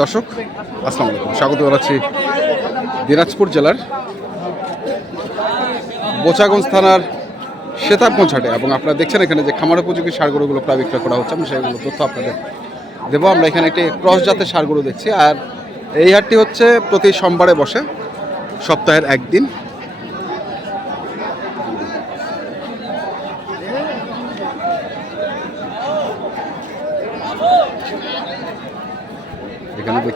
দর্শক, আসসালামু আলাইকুম। স্বাগত জানাচ্ছি দিনাজপুর জেলার বোচাগঞ্জ থানার সেতারগঞ্জ হাটে এবং আপনারা দেখছেন এখানে যে খামার উপযোগী সারগরুগুলো প্রায় বিক্রয় করা হচ্ছে। আমি সেগুলো তথ্য আপনাদের দেবো। আমরা এখানে একটি ক্রস জাতের সারগরু দেখছি। আর এই হাটটি হচ্ছে প্রতি সোমবারে বসে সপ্তাহের একদিন এখানে দেখছি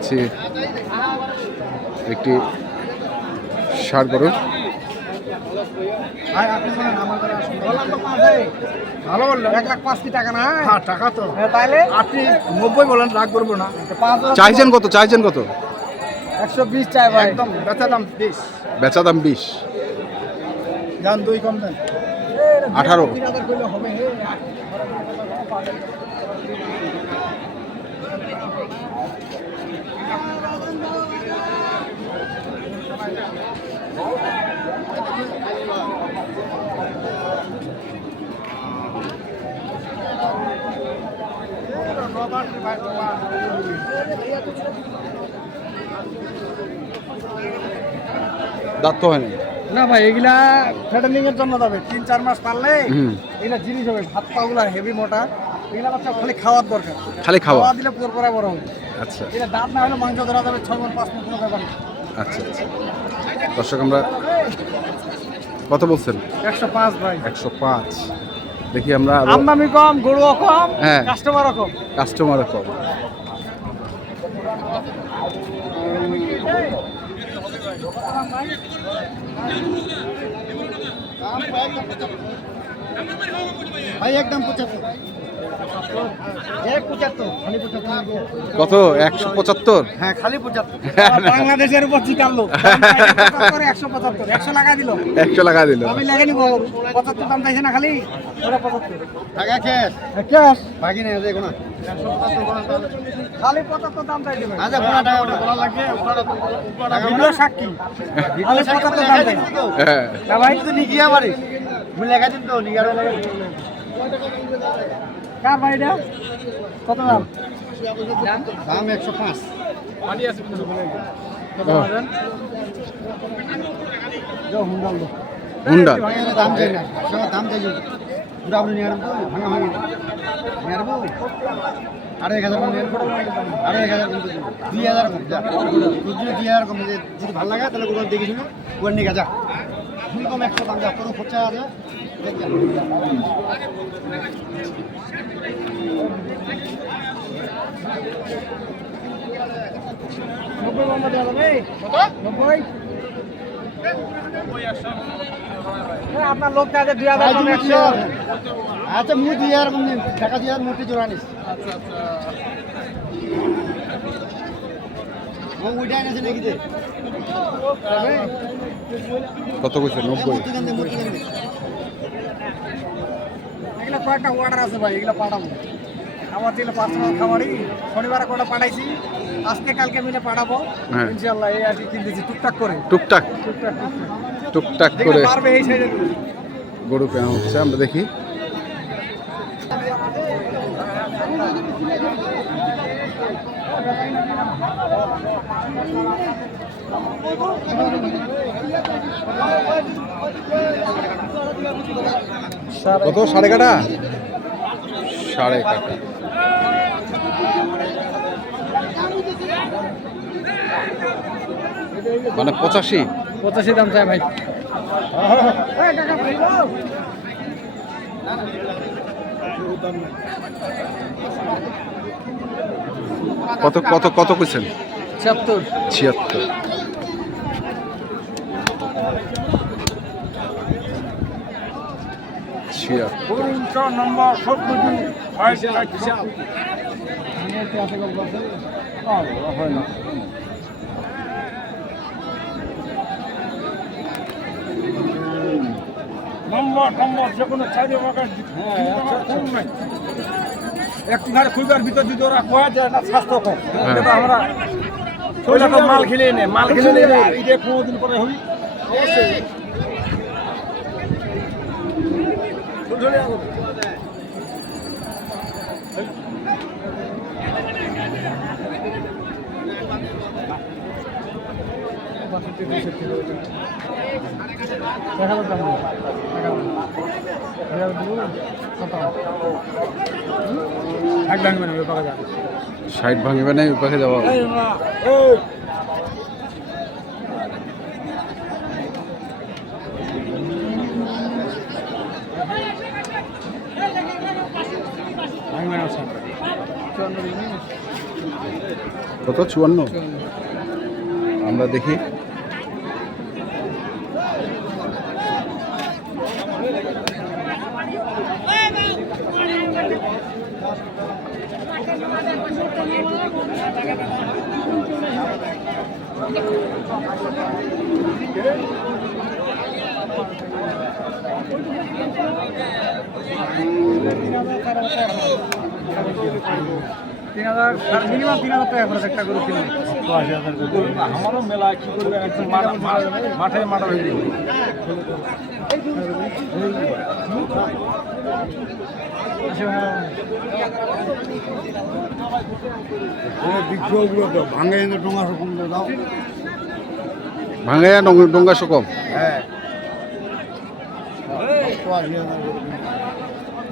একটি ষাট গরু ভালো বললেন এক লাখ পাঁচ কি টাকা না হ্যাঁ টাকা তো হ্যাঁ, তাহলে আপনি নব্বই বলেন রাগ করব না। পাঁচ হাজার চাইছেন কত? চাইছেন কত? একশো বিশ চাই একদম বেচা দাম বিশ। বেচা দাম বিশ। যান দুই কম দেন। আঠারো তিন হাজার করলে হবে হে। দাঁত তো হয়নি না ভাই এগুলা ফ্যাটেনিং এর জন্য যাবে তিন চার মাস পারলে। এগুলা জিনিস হবে। হাত পা গুলা হেভি মোটা। এগুলা বাচ্চা খালি খাওয়ার দরকার। খালি খাওয়া? দিলে পুরো পরে বড় হবে। আচ্ছা। এটা দাঁত না হলে মাংস ধরা যাবে ছয় মন পাঁচ মন কোনো ব্যাপার আচ্ছা আচ্ছা। দর্শক আমরা কত বলছেন? একশো পাঁচ ভাই। একশো পাঁচ। দেখি আমরা আমদানি আমদামি কম গরু কম হ্যাঁ। কাস্টমারও কম। কাস্টমারও কম। ভাই একদম পঁচাত্তর। কত? একশো পঁচাত্তর? হ্যাঁ খালি পঁচাত্তর। বাংলাদেশের উপর জিতালো। একশো পঁচাত্তর একশো লাগা দিল। একশো লাগা দিল। আমি লাগে নিব পঁচাত্তর দাম চাইছে না খালি ওরা পঁচাত্তর। টাকা ক্যাশ। ক্যাশ। বাকি নেই দেখো না খালি পঁচাত্তর দাম চাইছে আচ্ছা পুরা টাকা ওটা বলা লাগবে ভিডিও সাক্ষী। খালি পঁচাত্তর দাম চাইছে। হ্যাঁ ভাই তো। দিন তো কার এটা? কত দাম? দাম একশো পাঁচ। দো হুন্ডা দাম চাই না। দাম চাই পুরা আপনি নিয়ে তো ভাঙা ভাঙি। নিয়ে আসব আড়াই হাজার কম আসব আড়াই হাজার কম। দুই হাজার কম যা। দুই হাজার কম যদি ভালো লাগে তাহলে কোথাও দেখে শুনে ওর নিয়ে যা। ফুল কম একশো দাম যা তোর খরচা আছে। আপনার লোক আছে দুই হাজার আচ্ছা মুই দুই হাজার টাকা দুই হাজার মোটে জোড়া নিস। কত কইছে? নব্বই। এগুলো কয়েকটা অর্ডার আছে ভাই এগুলো পাঠাবো। আমার যেগুলো পার্সোনাল খাবারই। শনিবার কটা পাঠাইছি আজকে কালকে মিলে পাঠাবো। হ্যাঁ। ইনশাল্লাহ এই আর কি কিনতেছি টুকটাক করে। টুকটাক? টুকটাক টুকটাক। টুকটাক করে। পারবে এই সাইডে। গরু কেনা হচ্ছে আমরা দেখি। কত? সাড়ে কাটা? সাড়ে কাটা। মানে পঁচাশি? পঁচাশি দাম চাই ভাই। কত কত কত কইছেন? ছিয়াত্তর। ছিয়াত্তর। ছিয়াত্তর। নম্বর নম্বর নম্বর যে কোনো চাইলে একটু ঘরে খুলবার ভিতর যদি ওরা কয়া যায় না স্বাস্থ্য কম। আমরা ছোটো মাল খেলে নে মাল খেলে নে এটা পনেরো দিন পরে হই অবশ্যই। দেখা ষাট ভাঙবে না ওই পাখে যাওয়া কত? চুয়ান্ন। আমরা দেখি। তিন হাজার মিনিমাম তিন হাজার টাকা খরচ একটা গরু কিনলে আমারও মেলা কি করবে একদম মাঠ- হয়ে যাবে। ভাঙে দাও। ডোঙ্গা সকম হ্যাঁ সপ্তাহ আশি হাজার করে কিনে।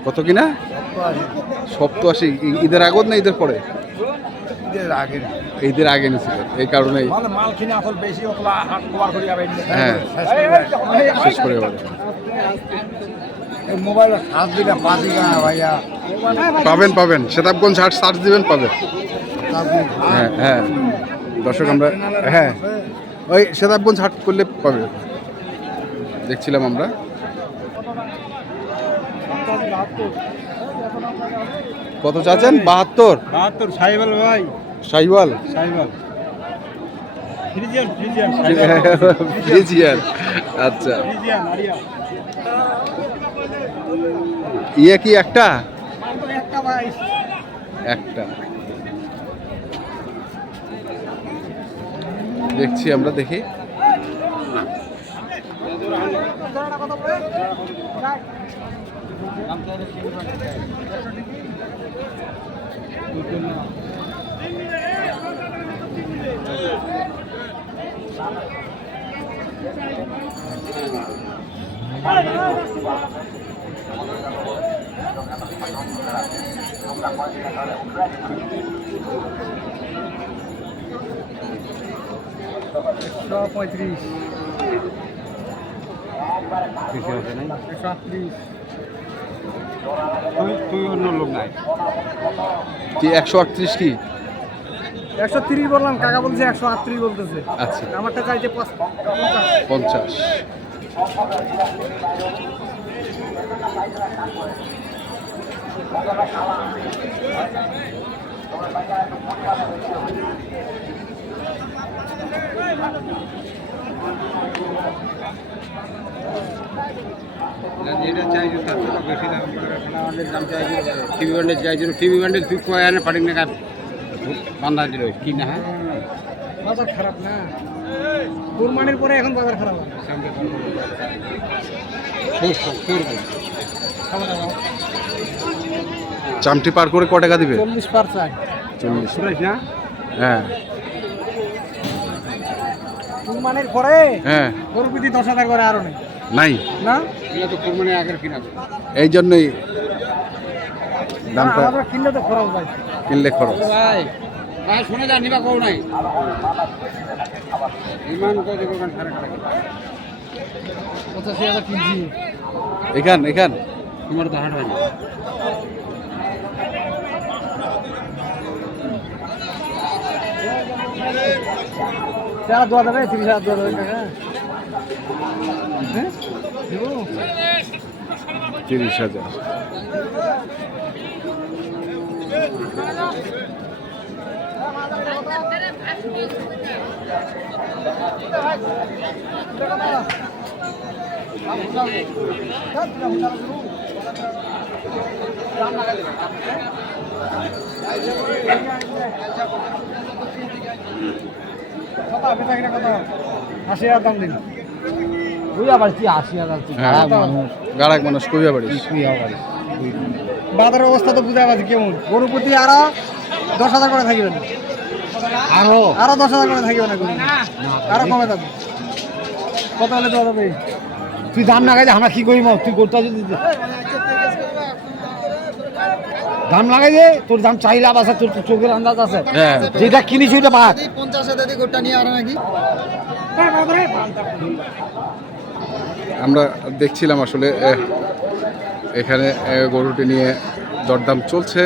কত কিনা? সপ্তাশি ঈদের আগত না ঈদের পরে? ঈদের আগে না। ঈদের আগে নিছিল এই কারণেই। মাল কিনে আসল বেশি হ্যাঁ। শেষ করে বলে এই দিলে পাঁচ ভাইয়া। পাবেন পাবেন। সেতাবগঞ্জ হাট সার্চ দিবেন পাবেন। হ্যাঁ হ্যাঁ। দর্শক আমরা হ্যাঁ। ওই সেতাবগঞ্জ হাট করলে পাবে। দেখছিলাম আমরা। কত চাচ্ছেন? বাহাত্তর? বাহাত্তর সাইবাল ভাই। সাইবাল সাইবাল ফ্রিজিয়ান আচ্ছা। ইয়ে কি একটা? একটা। দেখছি আমরা দেখি। একশো পঁয়ত্রিশ একশো আটত্রিশ তুই তুই অন্য লোক নাই। কি একশো আটত্রিশ কি? একশো তিরিশ বললাম কাকা বলছে একশো আটত্রিশ বলতেছে। আচ্ছা। আমারটা চাইছে পঞ্চাশ পঞ্চাশ। যেটা চাইছো তার থেকে বেশি দাম আমাদের দাম চাইছো টিভি ব্যান্ডেল চাইছো টিভি ব্যান্ডেল তুই কয় আনে পাঠিয়ে না বান্ধা দিল কি না হ্যাঁ বাজার খারাপ না কুরবানির পরে এখন বাজার খারাপ চামটি পার করে ক টাকা দিবে? চল্লিশ পার চাই। চল্লিশ না? হ্যাঁ। কুরবানির পরে হ্যাঁ। গরু পিটি দশ হাজার করে আরও নেই। নাই। না? এটা তো কোরবানি আগের কিনা এই জন্যই দামটা আমাদের কিনলে তো খরচ যায় কিনলে খরচ। ভাই ভাই শুনে যা নিবা কও নাই। ইমান কত দোকান সারা কাটা পঁচাশি হাজার কিনছি। এখান এখান। তোমার তো হাট হয় না। তেরো দু হাজার তিরিশ হাজার দু হাজার টাকা হ্যাঁ দেবো তিরিশ হাজার কত বেচা কিনা কত আশি হাজার দাম দিন। হ্যাঁ। গাড়াক মানুষ। কইয়া পারিস বাজারের অবস্থা তো বুঝা পাচ্ছি কেমন। গরু প্রতি আরও দশ হাজার করে থাকবে না। আরও? আরও দশ হাজার করে থাকবে না আরও কমে থাকবে কত হলে যাবে তুই দাম লাগাই দে আমরা কি করিম? তুই করতে যদি দাম লাগাই দে তোর দাম চাই লাভ আছে তোর চোখের আন্দাজ আছে। হ্যাঁ। যেটা কিনিস ওইটা পাক পঞ্চাশ হাজার গোটা নিয়ে আর নাকি? আমরা দেখছিলাম আসলে এ, এখানে এ, গরুটি নিয়ে দরদাম চলছে।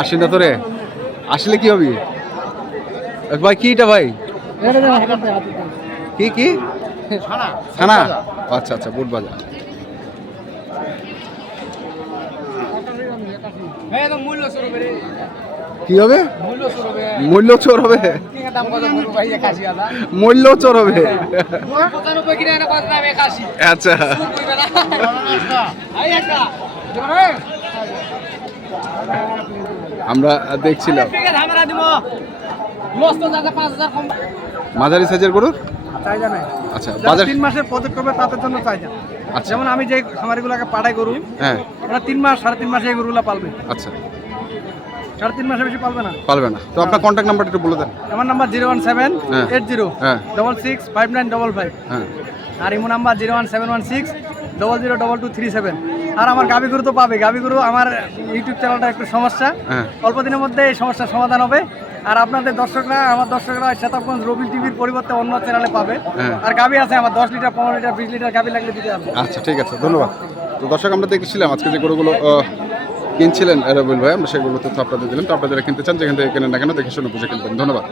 আসি না তোরে? আসলে কি হবি? এ, কি এটা ভাই? কি কি? ছানা। আচ্ছা আচ্ছা বুট বাজার। কি হবে? মূল্য চোর হবে। মূল্য চোর হবে। আচ্ছা। আমরা দেখছিলাম। মাঝারি সাইজের গরুর? চাহিদা নাই। আচ্ছা বাজার তিন মাসের প্রজেক্ট করবে তাদের জন্য চাহিদা। আচ্ছা। যেমন আমি যে খামারিগুলোকে পাঠাই গরু হ্যাঁ। ওরা তিন মাস সাড়ে তিন মাসে এই গরুগুলো পালবে। আচ্ছা। সাড়ে তিন মাসে বেশি পালবে না। পারবে না। তো আপনার কন্ট্যাক্ট নাম্বারটা একটু বলে দেন। আমার নাম্বার জিরো ওয়ান সেভেন হ্যাঁ। এইট জিরো হ্যাঁ। Double six five nine double five. হ্যাঁ। আর imo number zero one seven one six double zero double two three seven. আর আমার গাবি গরু তো পাবে। গাবি গরু আমার ইউটিউব চ্যানেলটা একটু সমস্যা। অল্প দিনের মধ্যে এই সমস্যার সমাধান হবে। আর আপনাদের দর্শকরা আমার দর্শকরা শতাবগঞ্জ রবিল টিভির পরিবর্তে অন্য চ্যানেলে পাবে। হ্যাঁ। আর গাবি আছে আমার দশ লিটার পনেরো লিটার বিশ লিটার গাবি লাগলে দিতে হবে আচ্ছা ঠিক আছে ধন্যবাদ। তো দর্শক আমরা দেখেছিলাম আজকে যে গরুগুলো কিনছিলেন রবিল ভাই আমরা সেগুলো তো আপনাদের দিলাম। তো আপনারা যারা কিনতে চান যেখান থেকে কেনেন না কেন দেখে শুনে বুঝে কিনবেন। ধন্যবাদ।